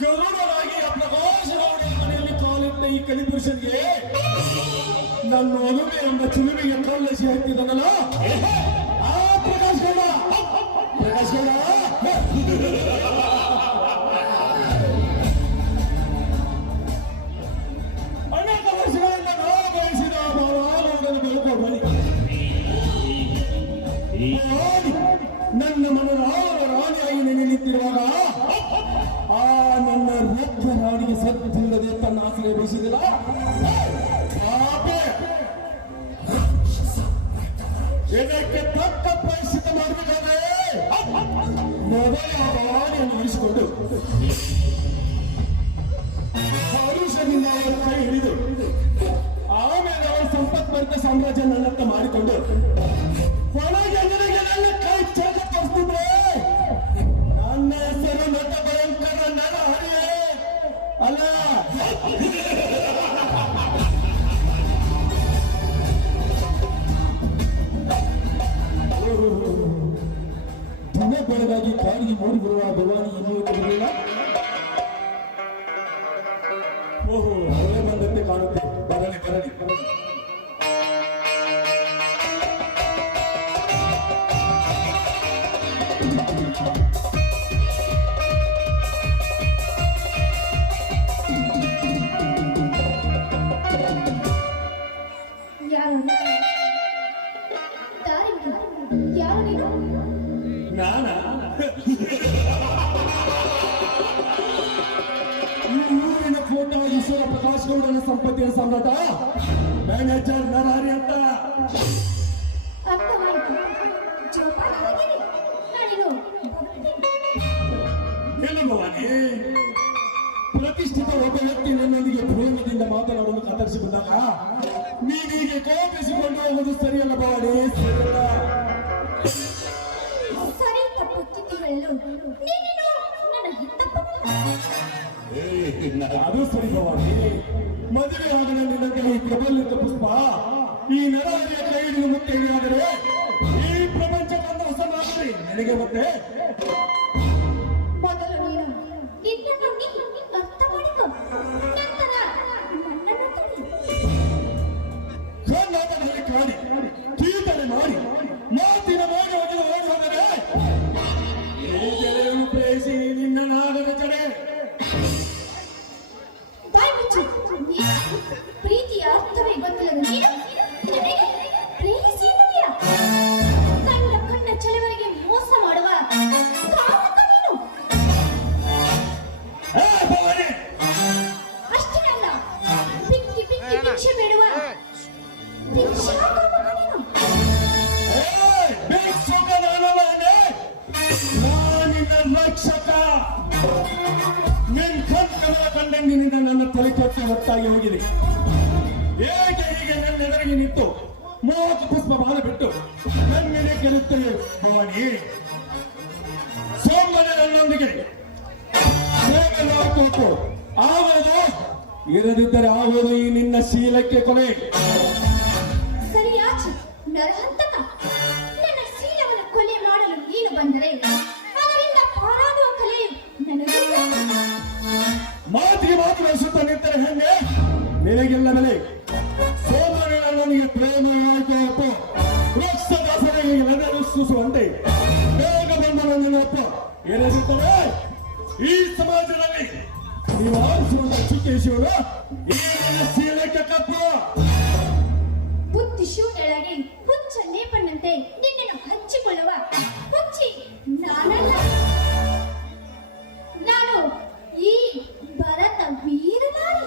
ಗರುಡನಾಗಿ ಪ್ರಕಾಶನವರ ಮನೆಯಲ್ಲಿ ಕಾಲಿಟ್ಟ ಈ ಕಲಿಪುರುಷನಿಗೆ ನನ್ನ ಒಲುಮೆ ಎಂಬ ಚಿಲುಮೆಗೆ ಕಲ್ಲಸಿ ಹಾಕಿದನಲ್ಲ ಆ ಪ್ರಕಾಶ್ ಗೌಡ ಅನೇಕ ವರ್ಷಗಳಿಂದ ನಾನು ಬಯಸಿದ ಬಾಲಗೌಡನ ಬೆಳಕು ಬಳಿ ನನ್ನ ಮನದ ರಾಣಿಯಾಗಿ ನೆನೆಯುತ್ತಿರುವಾಗ ಆ ನನ್ನ ರಕ್ತ ರಾಣಿಗೆ ಸತ್ತಿಲ್ಲದೆ ತನ್ನ ಆಶ್ರಯ ಬಯಸಿದಿಲ್ಲ. ಇದಕ್ಕೆ ತಕ್ಕ ಪರಿಸ್ಥಿತಿ ಮಾಡಬೇಕಾದ್ರೆ ಮೊದಲೇ ಆ ರಾಣಿಯನ್ನು ಉಳಿಸಿಕೊಂಡು ಪರುಷದಿಂದ ಅವರ ಕೈ ಹಿಡಿದು ಆಮೇಲೆ ಅವರ ಸಂಪತ್ಭರಿತ ಸಾಮ್ರಾಜ್ಯ ನನ್ನತ್ತ ಮಾಡಿಕೊಂಡು ಕೊನೆಗೆ ನನ್ನ ಕೈ ಚೆಲ್ಲ ತೋರಿಸ್ತಿದ್ರೆ ನನ್ನ ಹೆಸರು ನಟ ಭಯಂಕರ ನರ ಹರಿಯೇ ಅಲ್ಲ. ದಿನ ಬೆಳಗಾಗಿ ಕಾರಿಗೆ ಮೂಡಿ ಬರುವ ಭವಾನಿ ಇನ್ನೂ ಬರಲಿಲ್ಲ. ಓಹೋ, ಅವರೇ ಬಂದಂತೆ ಕಾಣುತ್ತೆ. ಬರಲಿ ಬರಲಿ ಬರಲಿ. ನಾನಾ ಈ ಊರಿನ ಫೋಟೋ ಈಶ್ವರ ಪ್ರಕಾಶ್ ಗೌಡನ ಸಂಪತ್ತಿನ ಸಾಮ್ರಾಟ ಮ್ಯಾನೇಜರ್ ನರಹರಿ ಅಂತ. ಏನು ಭವಾನಿ, ಪ್ರತಿಷ್ಠಿತ ಒಬ್ಬ ವ್ಯಕ್ತಿ ನನ್ನೊಂದಿಗೆ ಪ್ರೇಮದಿಂದ ಮಾತನಾಡಲು ಕತ್ತರಿಸಿ ಬಂದಾಗ ನೀನೀಗೆ ಕೋಪಿಸಿಕೊಂಡು ಹೋಗುವುದು ಸರಿಯಲ್ಲ ಭವಾನಿ, ಸರಿಯಲ್ಲ. ಅದು ಸರಿ ಭವಾನಿ, ಮದುವೆ ಆಗದ ನಿನಗೆ ಈ ಪ್ರಬಲಿತ ಪುಷ್ಪ ಈ ನರಹರಿಯ ಕೈ ಹಿಡಿದು ಮುತ್ತೇನೆಯಾದರೆ ಈ ಪ್ರಪಂಚವನ್ನು ಹೊಸ ಮಾತುರಿ ನಿನಗೆ ಮತ್ತೆ. ಕರ್ನಾಟಕದಲ್ಲಿ ಕಾಡಿ ಕೀರ್ತನೆ ಮಾಡಿ ಮಾತಿನ ಮಾಡಿ ಹೋಗಿ ಓಡಿ ಹೋದರೆ ಈ ಗೆಳೆಯನು ಪ್ರೇಸಿ ನಿನ್ನ ನಾಗದ ಕಡೆ ಪ್ರೀತಿಯ ಅರ್ಥವೇ ಗೊತ್ತಿಲ್ಲ. ಕಣ್ಣ ಚಳವರಿಗೆ ಮೋಸ ಮಾಡುವ ಅಷ್ಟೇ ಅಲ್ಲ, ಭಿಕ್ಷೆ ಬೇಡುವ ರಕ್ಷಕ. ನಿನ್ ಕನ್ನಡ ಕಂಡಂಗಿನಿಂದ ನನ್ನ ತಲೆ ಕೆಟ್ಟ ಹೊತ್ತಾಗಿ ಹೋಗಿದೆ. ಹೇಗೆ ಹೀಗೆ ನನ್ನ ಎದುರಿಗೆ ನಿಂತು 30 ಪುಷ್ಪ ಬಾಣ ಬಿಟ್ಟು ನನ್ನೆನೆ ಗೆಲ್ಲುತ್ತೇವೆ ಭವಾನಿ. ಸೋಮನೆ ನನ್ನೊಂದಿಗೆ ಆಗೋದು, ಇರದಿದ್ದರೆ ಆಗೋದು ಈ ನಿನ್ನ ಶೀಲಕ್ಕೆ ಕೊನೆ. ಸರಿಯಾಚೆ ನರಹಂತಕ, ನನ್ನ ಶೀಲವನ್ನು ಕೊಲೆ ಮಾಡಲು ನೀನು ಬಂದರೆ ಅದರಿಂದ ಪಾರಾಗುವ ಕಲೆಯು ನನಗೆ ಮಾತಿಗೆ ಮಾತು ಬೆಳೆಸುತ್ತಾ ನಿಂತರೆ ಹೆಂಗೆ ನಿನಗೆಲ್ಲ ಬೆಲೆ. ಸೋಮನೆ ನನ್ನೊಂದಿಗೆ ಪ್ರೇಮ ಆಯ್ತು ವೃಕ್ಷದಾಸರಿಗೆ ನೆನಪಿಸುವಂತೆ ಬೇಗ ಬಂದ ನನ್ನಪ್ಪ. ಇರದಿದ್ದರೆ ಈ ಸಮಾಜದಲ್ಲಿ ನೀವು ಆರಿಸುವಂತ ಚುಕ್ಕೇಶಿಗಳು ಈ ನಿನ್ನ ಶೀಲಕ್ಕೆ ಕಪ್ಪು. ಬುದ್ಧಿ ಶೂನ್ಯಳಾಗಿ ಹುಚ್ಚ ಲೇಪನ್ನಂತೆ ನಿನ್ನನ್ನು ಹಂಚಿಕೊಳ್ಳುವ ಹುಚ್ಚಿ ನಾನಲ್ಲ. ನಾನು ಈ ಭರತ ವೀರನಾರಿ.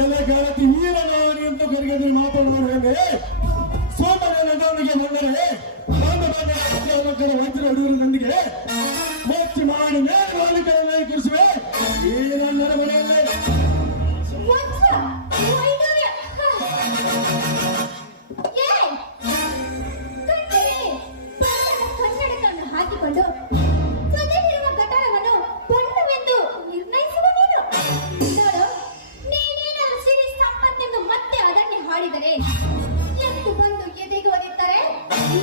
ಎಲೆಗಾಲತಿ ವೀರನಾರಿ ಅಂತ ಕರೆಗೆ ಮಾತನಾಡುವ ಹೇಗೆ ಸೋಮನೆ ನನ್ನೊಂದಿಗೆ ಬಂದರೆ ಮಕ್ಕಳ ವಜ್ರ ಹುಡುಗರೊಂದಿಗೆ ಮಚ್ಚಿ ಮಾಡಿ ಮೇಲೆ ಮಾಲೀಕರನ್ನ ಕುರಿಸುವೆ ಈ ನನ್ನ ಮನೆಯಲ್ಲೇ. ಕನ್ನಡಕವನ್ನು ಹಾಕಿಕೊಂಡು ಸದೆಯಿರುವ ಗಟಾರವನ್ನು ಬಣ್ಣವೆಂದು ನಿರ್ಣಯಿಸುವ ನೀನು. ನೋಡು, ನೀನೇನಾದರೂ ಸಿರಿ ಸಂಪತ್ತೆಂದು ಮತ್ತೆ ಅದನ್ನೇ ಹಾಡಿದರೆ ಎದ್ದು ಬಂದು ಎದೆಗೆ ಒದಿತಾರೆ ಈ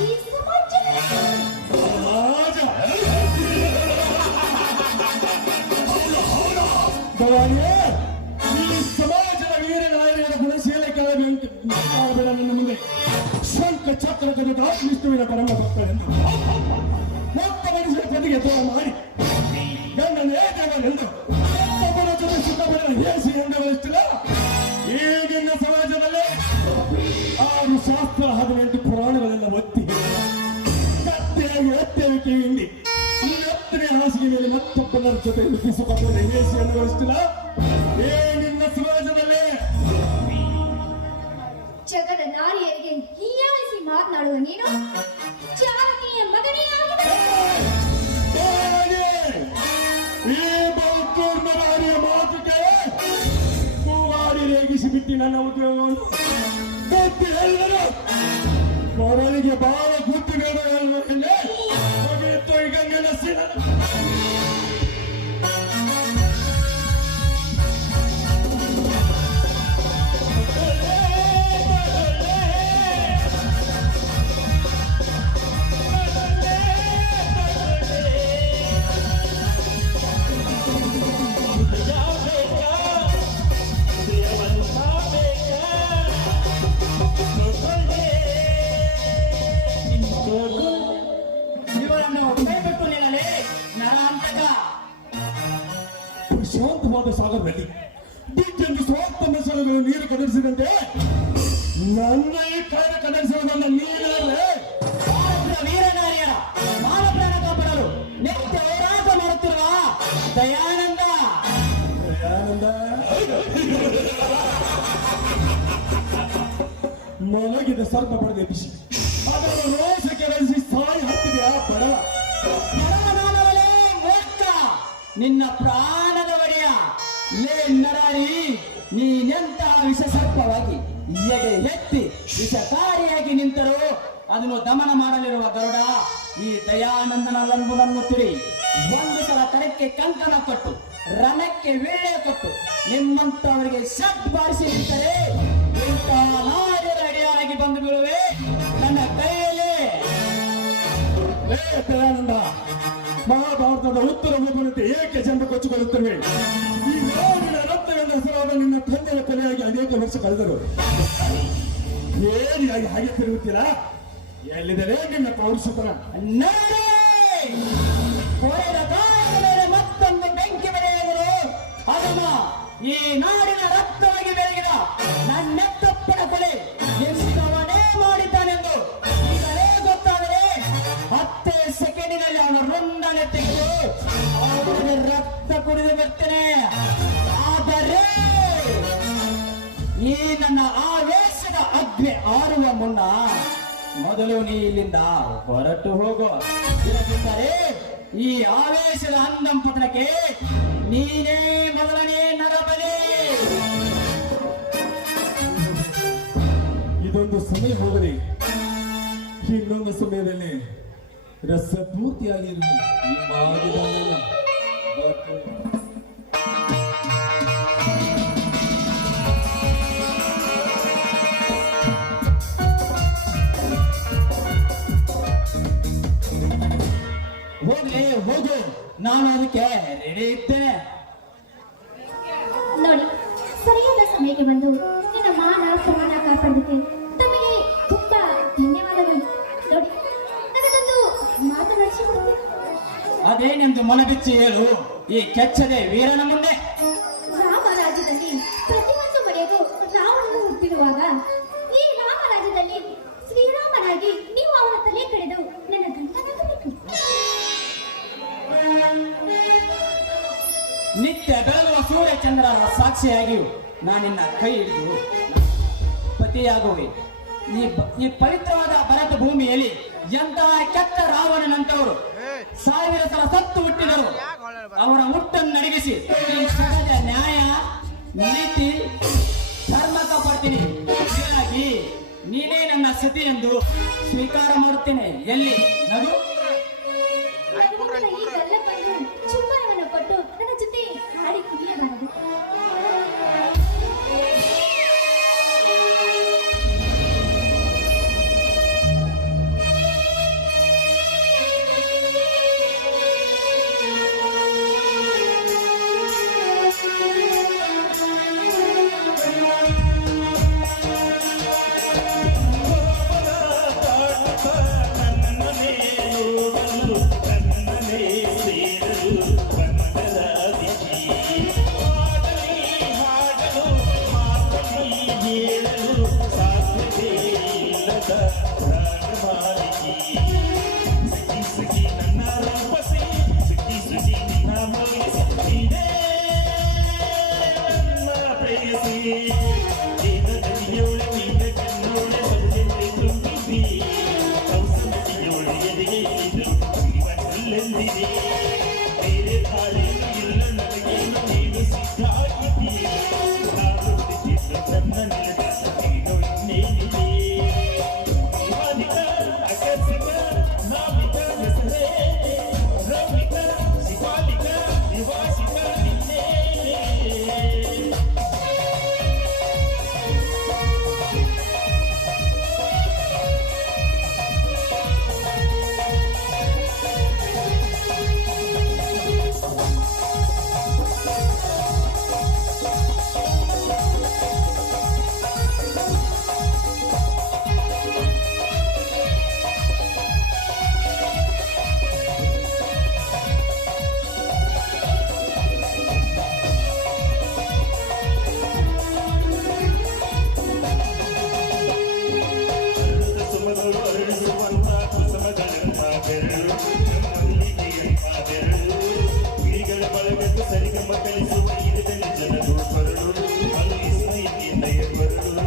ರಾಣಿಯೇ, ಈ ಸಮಾಜದ ವೀರ ನಾಯಕರ ಗುಣಶೀಲ ಕಾಣಬೇಡ ನನ್ನ ಮುಂದೆ. ಶಂಕ ಚಕ್ರ ಗದದ ವಿಷ್ಣುವಿನ ಪರಮ ಭಕ್ತರೆಂದು ಮೊತ್ತ ಮನುಷ್ಯರ ಜೊತೆಗೆ ತೋರ ಮಾಡಿ ನನ್ನನ್ನೇ ದೇವರೆಂದು ಮತ್ತೊಬ್ಬರ ಜೊತೆ ಸುಖಪಡಲು ಹೇಸಿ ಎಂದವರಿಷ್ಟಿಲ್ಲ. ಈಗಿನ ಸಮಾಜದಲ್ಲಿ 6 ಶಾಸ್ತ್ರ 18 ಪುರಾಣಗಳೆಲ್ಲ ಒತ್ತಿ ಕತ್ತೆಯಾಗಿ ಹತ್ಯೆಯ ಕಿವಿಂಡಿ ಎತ್ತನೆ ಹಾಸಿಗೆ ಮೇಲೆ ಮತ್ತೊಬ್ಬರ ಜೊತೆ ಸುಖಪಡಲು ಹೇಸಿ ಎಂದವರಿಷ್ಟಿಲ್ಲ. ಈಗಿನ ಸಮಾಜದಲ್ಲಿ ಜಗದ ನಾರಿಯರಿಗೆ ಹೀಯಾಳಿಸಿ ಮಾತನಾಡುವ ನೀನು ಜಾನಕಿಯ ಮಗನೇ ಆಗಿದೆ. ಈ ಬಹುಪೂರ್ಣ ನಾರಿಯ ಮಾತುಗೆ ಕೂಗಾಡಿ ರೇಗಿಸಿ ಬಿಟ್ಟು ನನ್ನ ಉದ್ಯೋಗವನ್ನು ಗೊತ್ತಿ ಎಲ್ಲರೂ ಕೊರಳಿಗೆ ಬಹಳ ಗುದ್ದು ಬೇಡ ಮುಗಿಯಿತು ಈಗ ನೆಲೆಸಿ ಇವರನ್ನು ಕೈಬಿಟ್ಟು ನಿಲ್ಲಲೇ ನರಾಂತಕ. ಪ್ರಶಾಂತವಾದ ಸಾಗರದಲ್ಲಿ ಬಿಟ್ಟೆಂದು ಸ್ವಾರ್ಥ ಮಸಾಲೆಗಳು ನೀರು ಕದರಿಸಿದಂತೆ ನನ್ನ ಈ ಕಾರ್ಯ ಕದರಿಸುವುದನ್ನ ನೀನೇ ಭಾರತದ ವೀರನಾರಿಯರ ಮಾನ ಪ್ರಾಣ ಕಾಪಾಡಲು ನಿತ್ಯ ಹೋರಾಟ ಮಾಡುತ್ತಿರುವ ದಯಾನಂದ. ಆನಂದ ಮಲಗಿದ ಸರ್ಪ ಪಡೆದ ಬಿಸಿ ಅದರ ರೋಷಕ್ಕೆ ರಚಿಸಿ ಸಾಯಿ ಹತ್ತಿದೆಯಾ ಬಡ ಮರಣಮಾನವಲೇ ಮೋಕ್ಷ ನಿನ್ನ ಪ್ರಾಣದ ಒಡೆಯ. ಲೇ ನರಾರಿ, ನೀನೆಂತಹ ವಿಷ ಸರ್ಪವಾಗಿ ಎಡೆ ಎತ್ತಿ ವಿಷಕಾರಿಯಾಗಿ ನಿಂತರೂ ಅದನ್ನು ದಮನ ಮಾಡಲಿರುವ ಗರುಡ ಈ ದಯಾನಂದನ ಲಂಬುನನ್ನು ತಿಳಿ ಒಂದು ಸಲ ಕರಕ್ಕೆ ಕಂಕಣ ಕೊಟ್ಟು ರಣಕ್ಕೆ ವೇಳೆ ಕೊಟ್ಟು ನಿಮ್ಮಂತವರಿಗೆ ಶಟ್ ಬಾರಿಸಿ ನಿಂತರೆ ಇಂತಹ ನಾಡಿನ ಅಡಿಯಾಗಿ ಬಂದು ಬೀಳುವೆ ನನ್ನ ಕೈಯಲ್ಲಿ. ದಯಾನಂದ, ಮಹಾಭಾರತದ ಉತ್ತರ ಮುಗುನಂತೆ ಏಕೆ ಜನ ಕೊಚ್ಚಿಕೊಳ್ಳುತ್ತವೆ? ಈ ನಾಡಿನ ರಕ್ತವೆಂದ ಹೆಸರಾದ ನಿನ್ನ ತಂದೆಯ ಕೊಲೆಯಾಗಿ ಅನೇಕ ವರ್ಷ ಕಳೆದರು. ಏನಿಯಾಗಿ ಹಾಗೆ ತಿರುಗುತ್ತೀರಾ? ಎಲ್ಲಿದೆ ನಿನ್ನ ಪೌರುಷತನ? ಹೊಡೆದ ಗಾಯದ ಮೇಲೆ ಮತ್ತೊಂದು ಬೆಂಕಿ ಬೆಳೆಯುವುದು ಅದನ್ನ ಈ ನಾಡಿನ ರಕ್ತವಾಗಿ ಬೆಳಗಿದ ನನ್ನೆತ್ತಪ್ಪನ ಕೊಲೆ ಎಂದಿನವನೇ ಮಾಡಿದ್ದಾನೆಂದು ಈಗಲೇ ಗೊತ್ತಾದರೆ 10 ಸೆಕೆಂಡಿನಲ್ಲಿ ಅವನ ರುಂಡನೆ ತೆಗೆದು ಅವನ ರಕ್ತ ಕುಡಿದು ಬರ್ತೇನೆ. ಆದರೆ ಈ ನನ್ನ ಆವೇಶದ ಅಗ್ನಿ ಆರುವ ಮುನ್ನ ಮೊದಲು ನೀ ಇಲ್ಲಿಂದ ಹೊರಟು ಹೋಗು. ಇಲ್ಲದಿದ್ದರೆ ಈ ಆವೇಶದ ಅಂದಂಪತನಕ್ಕೆ ನೀನೇ ಮೊದಲನೇ ನರಬಲಿ. ಇದೊಂದು ಸಮಯ ಹೋಗಲಿ, ಇನ್ನೊಂದು ಸಮಯದಲ್ಲಿ ರಸಪೂರ್ತಿಯಾಗಿರಲಿ ಈ ಮಾಡಿದ ಹೋಗ್ಲಿ ಹೋಗು, ನಾನು ಅದಕ್ಕೆ ರೆಡಿ ಇದ್ದೇನೆ. ನೋಡಿ, ಸರಿಯಾದ ಸಮಯಕ್ಕೆ ಬಂದು ನಿನ್ನ ಮಾನ ಪ್ರಮಾಣ ಕಾಪಾಡೋದಕ್ಕೆ ತಮಗೆ ತುಂಬಾ ಧನ್ಯವಾದಗಳು. ನೋಡಿ, ನನಗೊಂದು ಮಾತು ನಡೆಸಿಕೊಡ್ತೀರಾ? ಅದೇನೆಂದು ಮನಬಿಚ್ಚಿ ಹೇಳು ಈ ಕೆಚ್ಚದೆ ವೀರನ ಮುಂದೆ. ರಾಮರಾಜ್ಯದಲ್ಲಿ ಪ್ರತಿಯೊಂದು ಮನೆಗೂ ರಾವಣನು ಹುಟ್ಟಿರುವಾಗ ಈ ರಾಮರಾಜ್ಯದಲ್ಲಿ ಶ್ರೀರಾಮನಾಗಿ ನೀವು ಅವನ ತಲೆ ಕಡೆದು ನನ್ನ ಗಂಡನಾಗಬೇಕು. ನಿತ್ಯ ಬೆಳಗುವ ಸೂರ್ಯ ಚಂದ್ರರ ಸಾಕ್ಷಿಯಾಗಿಯೂ ನಾನಿನ್ನ ಕೈ ಹಿಡಿದು ಪತಿಯಾಗುವೆ. ಈ ಪವಿತ್ರವಾದ ಭರತ ಭೂಮಿಯಲ್ಲಿ ಎಂತಹ ಕೆಟ್ಟ ರಾವಣನಂತವರು 1000 ಸಲ ಸತ್ತು ಹುಟ್ಟಿದರು. ಅವರ ಹುಟ್ಟನ್ನು ನಡಗಿಸಿ ಈ ಸಹಜ ನ್ಯಾಯ ನೀತಿ ಧರ್ಮ ಕಾಪಾಡ್ತೀನಿ. ಹೀಗಾಗಿ ನೀನೇ ನನ್ನ ಸತಿ ಎಂದು ಸ್ವೀಕಾರ ಮಾಡುತ್ತೇನೆ. ಎಲ್ಲಿ ನಗು? ನನಗೋಸ್ಕರ ಈ ಗಲ್ಲಕ್ಕನ್ನು ಚುಂಬನವನ್ನು ಕೊಟ್ಟು ನನ್ನ ಜೊತೆ ಹಾಡಿ ಕುಣಿಯಬಾರದು. ನಾವಿಕ ಹೆಸರೇ ರವಿಕ ಶಿವಾಲಿಕ ನಿವಾಸಿಕ ನಿನ್ನೆ ಸುಮಧುರ ಅರಳಿಸುವಂತ ಕುಸುಮಗಳನ್ನ ಬೆರಳು ನಮ್ಮಲ್ಲಿಗೆಯಂತ ಬೆರಳು ಕಿಡಿಗಳ ಬಳಗದ್ದು ಸರಿಗಮ ಕಲಿಸುವ ಇರದಲ್ಲಿ ಜನರು ಬರಲು ಅಲ್ಲಿಸುವ ಇಲ್ಲಿಂದೆಯ ಬರಲು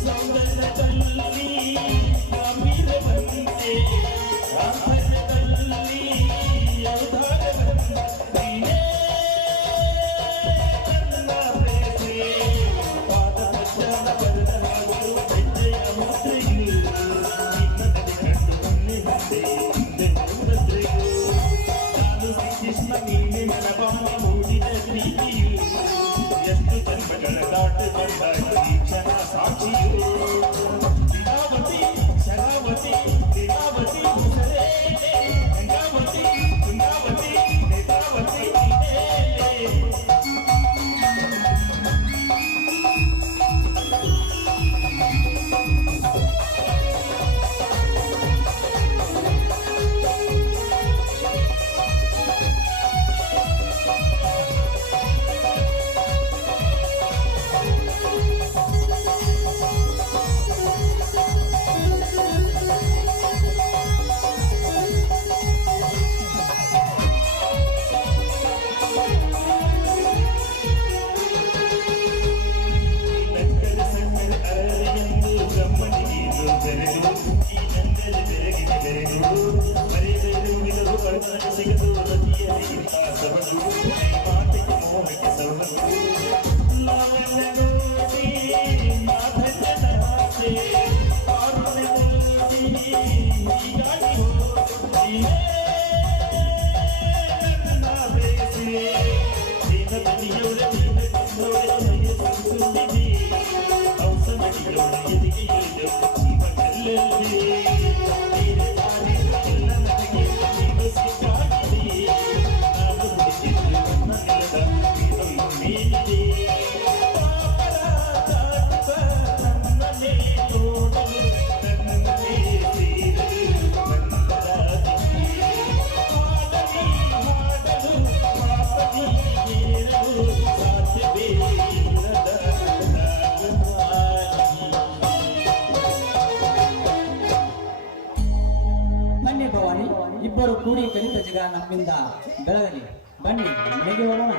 ಸೌಂದರ್ಯದಲ್ಲಿ ಗಂಭೀರವಂತೆ ಆಂತರ್ಯದಲ್ಲಿ ಅವತಾರವಂತೆ ನೀನೇ ನನ್ನ ಪ್ರೇಯಸಿ ಪಾದ ಪದ್ಮನ ಬರದ ಹಾಗೂ ಹೆಜ್ಜೆಯ ಮುದ್ರೆಯು ನಿನ್ನದಲ್ಲಿ ಕಂಡು ಬಂದಿದ್ದೆ ಹಿಂದೆ ನೋಡಿದ್ರೆಯು ನಾನು ಶ್ರೀಕೃಷ್ಣ ನೀನೆ ಮನಬಮ್ಮ ಮೂಡಿದ ಪ್ರೀತಿಯು ಎಷ್ಟು ಜನ್ಮಗಳ ದಾಟು ಬಂದ ಈ ಕ್ಷಣ ಸಾಕ್ಷಿಯು ಲೀಲಾವತಿ ಶರಾವತಿ ಲೀಲಾವತಿ ಹೆಸರೇ ಗಂಗಾವತಿ ತುಂಗಾವತಿ ನೇತ್ರಾವತಿ ನೀನೇ ನಕ್ಕಲ ಸಣ್ಣದ ಅರಳೆಯೆಂದು ಬ್ರಹ್ಮನಿಗೇನು ಬೆರೆದು ಈ ನಂದಲ್ಲಿ ಬೆರಗಿನ ಬೆರೆದು ಮರೆಯದಿರುವಿದರು ಕರ್ನಾಟ ಸಿಗದು ನದಿಯರಿಗಿಂತ ಸಬಲು ಈ ಮಾತಿಗೆ ಮೋಹಕ್ಕೆ ಸವಲು ನಾವೆಲ್ಲ ನೋಡಿ ಮಾಧನ್ಯದ ಆಸೆ ಕಾರುಣ್ಯ ನೋಡಿ ಹೀಗಾಗಿ ನೀನೇ ನನ್ನ ಪ್ರೇಯಸಿಯೇ ದೀನದನಿಯೋಳ ದೀನ ಕಂದೋಳ ಮೈಯ ಸಂತುಂಬಿದೆ ಔಸಮಡಿಯೋಳ ಎದಿಗೆ ಇಳಿದು ಜೀವನಲ್ಲೇ ಬೇರೆ ದಾರಿಲ್ಲ ನನಗೆ ನೀನು ಸಿಕ್ಕಾಗಿದೆ ನಾನು ಹುಡುಕಿದ್ದು ನನ್ನಲ್ಲದ ನೀನು ಇನ್ನೇನಿದೆ ಪಾಪರ ದಾಟುವ ನನ್ನನ್ನೇ ನೋಡಲು ನನ್ನನ್ನೇ ಸೇರಲು ನನ್ನದಾಗಿ ಹಾಡಲಿ ಹಾಡಲು ಪಾಪದಿ ಏರಲು ಸಾಧ್ಯವೇ ಇಲ್ಲದ ರಾಗವಾಗಿ ಬನ್ನಿ ಭವಾನಿ, ಇಬ್ಬರು ಕೂಡಿ ಕಲಿತ ಜಗ ನಮ್ಮಿಂದ ಬೆಳಗಲಿ. ಬನ್ನಿ ಮನೆಗೆ ಹೋಗೋಣ.